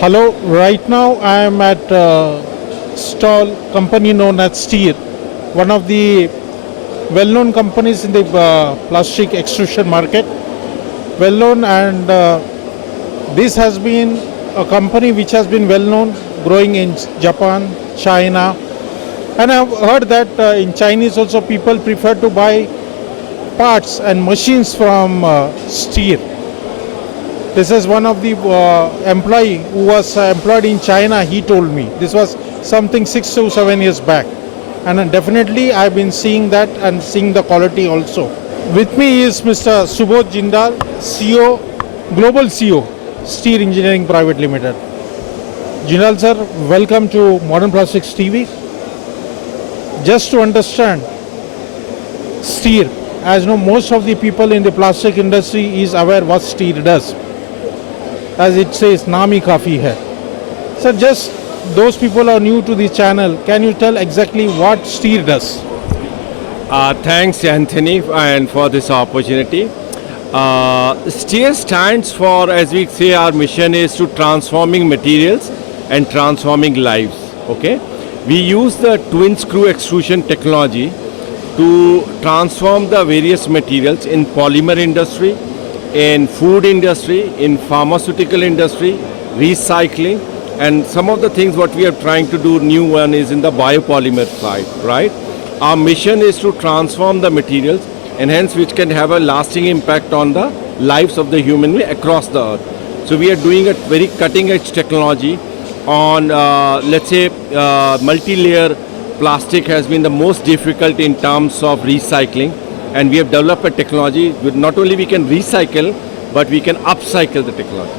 Hello, right now I am at a stall company known as Steer, one of the well-known companies in the plastic extrusion market. Well-known, and this has been a company which has been well-known, growing in Japan, China, and I've heard that in Chinese also people prefer to buy parts and machines from Steer. This is one of the employee who was employed in China. He told me this was something 6 to 7 years back, and definitely I've been seeing that and seeing the quality also. With me is Mr. Subodh Jindal, CEO, Global CEO, Steel Engineering Private Limited. Jindal sir, welcome to Modern Plastics TV. Just to understand, Steel, as you know, most of the people in the plastic industry is aware what Steel does. As it says, Nami Kafi hai. So just those people are new to the channel, can you tell exactly what Steel does? Thanks, Anthony, and for this opportunity. STEER stands for, as we say, our mission is to transforming materials and transforming lives. Okay, we use the twin screw extrusion technology to transform the various materials in polymer industry, in food industry, in pharmaceutical industry, recycling, and some of the things what we are trying to do new one is in the biopolymer side, right? Our mission is to transform the materials and hence which can have a lasting impact on the lives of the human being across the earth. So we are doing a very cutting edge technology on let's say multi-layer plastic has been the most difficult in terms of recycling, and we have developed a technology with not only we can recycle but we can upcycle the technology.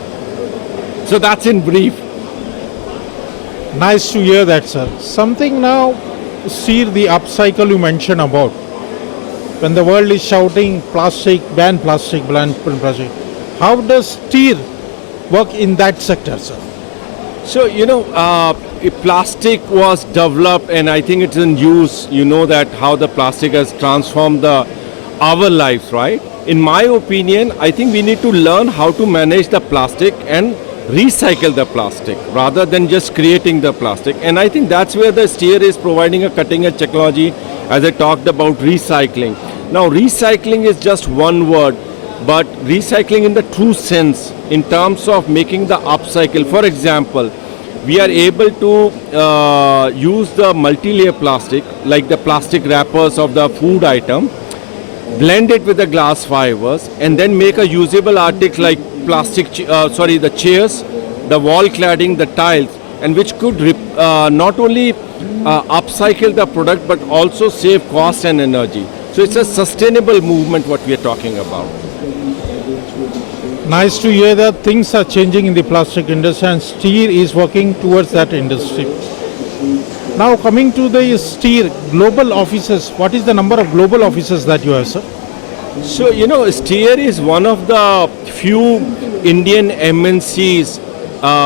So that's in brief. Nice to hear that, sir. Something now, see the upcycle you mentioned about. When the world is shouting plastic, ban plastic, ban plastic, how does Steel work in that sector, sir? So, plastic was developed and I think it's in use. You know that how the plastic has transformed our lives, right? In my opinion, I think we need to learn how to manage the plastic and recycle the plastic rather than just creating the plastic. And I think that's where the Steer is providing a cutting edge technology, as I talked about recycling. Now, recycling is just one word, but recycling in the true sense in terms of making the upcycle. For example, we are able to use the multi-layer plastic, like the plastic wrappers of the food item, blend it with the glass fibers, and then make a usable article like the chairs, the wall cladding, the tiles, and which could not only upcycle the product but also save cost and energy. So it's a sustainable movement what we are talking about. Nice to hear that things are changing in the plastic industry and Steel is working towards that industry. Now coming to the Steel global offices, what is the number of global offices that you have, sir? So, Steer is one of the few Indian MNCs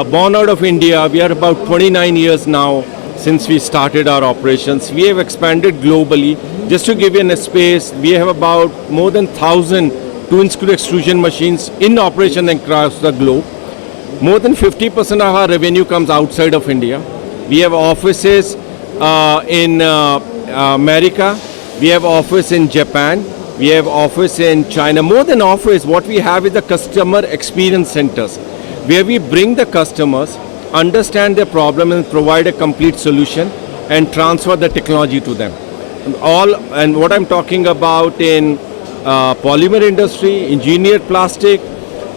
born out of India. We are about 29 years now since we started our operations. We have expanded globally. Just to give you a space, we have about more than 1,000 twin screw extrusion machines in operation across the globe. More than 50% of our revenue comes outside of India. We have offices in America. We have office in Japan. We have office in China. More than office, what we have is the customer experience centers, where we bring the customers, understand their problem and provide a complete solution and transfer the technology to them. And what I'm talking about in polymer industry, engineered plastic,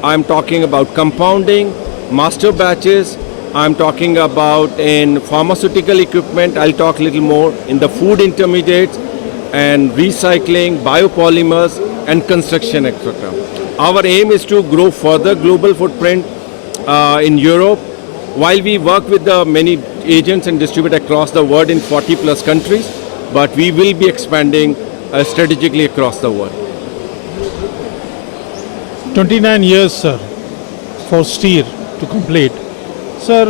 I'm talking about compounding, master batches, I'm talking about in pharmaceutical equipment, I'll talk a little more in the food intermediates and recycling, biopolymers and construction, etc. Our aim is to grow further global footprint in Europe, while we work with the many agents and distributors across the world in 40 plus countries, but we will be expanding strategically across the world. 29 years, sir, for Steel to complete. Sir,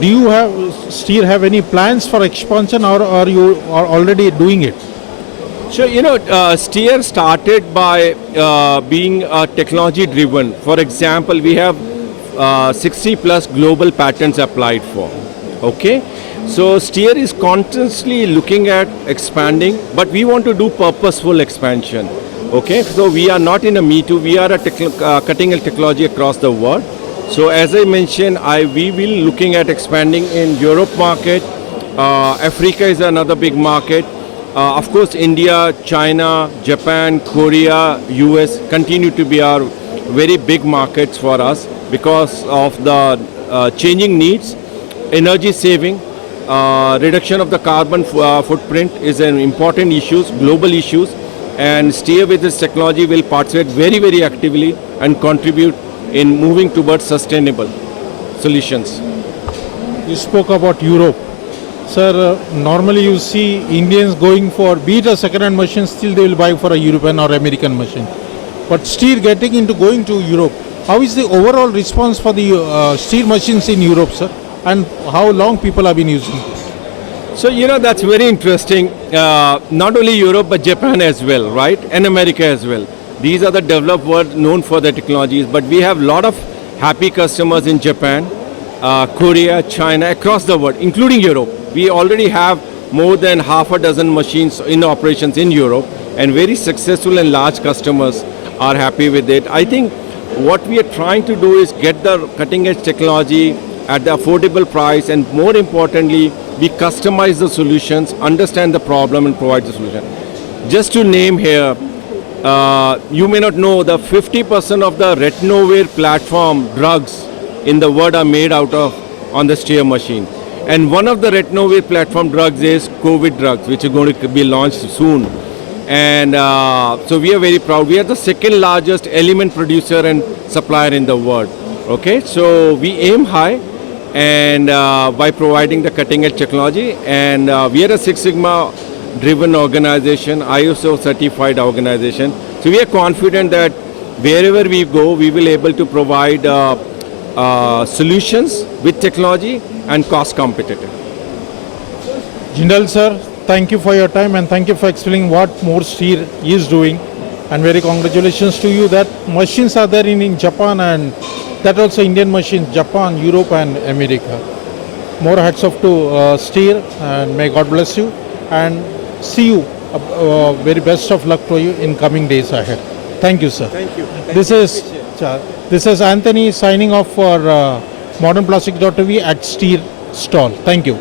do you have Steel have any plans for expansion, or are you already doing it? So, Steer started by being technology driven. For example, we have 60 plus global patents applied for. Okay, so Steer is constantly looking at expanding, but we want to do purposeful expansion. Okay, so we are not in a me too. We are a cutting edge technology across the world. So as I mentioned, we will looking at expanding in Europe market. Africa is another big market. Of course, India, China, Japan, Korea, US continue to be our very big markets for us because of the changing needs, energy saving, reduction of the carbon footprint is an important issue, global issues, and Steer with this technology will participate very, very actively and contribute in moving towards sustainable solutions. You spoke about Europe. Sir, normally you see Indians going for, be it a second-hand machine, still they will buy for a European or American machine. But Steer getting into going to Europe, how is the overall response for the Steer machines in Europe, sir? And how long people have been using it? So, that's very interesting. Not only Europe, but Japan as well, right? And America as well. These are the developed world known for their technologies, but we have a lot of happy customers in Japan, Korea, China, across the world, including Europe. We already have more than half a dozen machines in operations in Europe, and very successful and large customers are happy with it. I think what we are trying to do is get the cutting edge technology at the affordable price, and more importantly, we customize the solutions, understand the problem, and provide the solution. Just to name here, you may not know the 50% of the retinoware platform drugs in the world are made out of on the Steer machine. And one of the retinoware platform drugs is COVID drugs, which are going to be launched soon. And so we are very proud. We are the second largest element producer and supplier in the world. Okay, so we aim high, and by providing the cutting edge technology, and we are a Six Sigma driven organization, ISO certified organization. So we are confident that wherever we go, we will able to provide solutions with technology and cost competitive. Jindal sir, thank you for your time and thank you for explaining what more Steer is doing, and very congratulations to you that machines are there in Japan, and that also Indian machines, Japan, Europe and America. More hats off to Steer, and may God bless you, and see you. Very best of luck to you in coming days ahead. Thank you, sir. Thank you. This is Anthony signing off for modernplastics.tv at Steer stall. Thank you.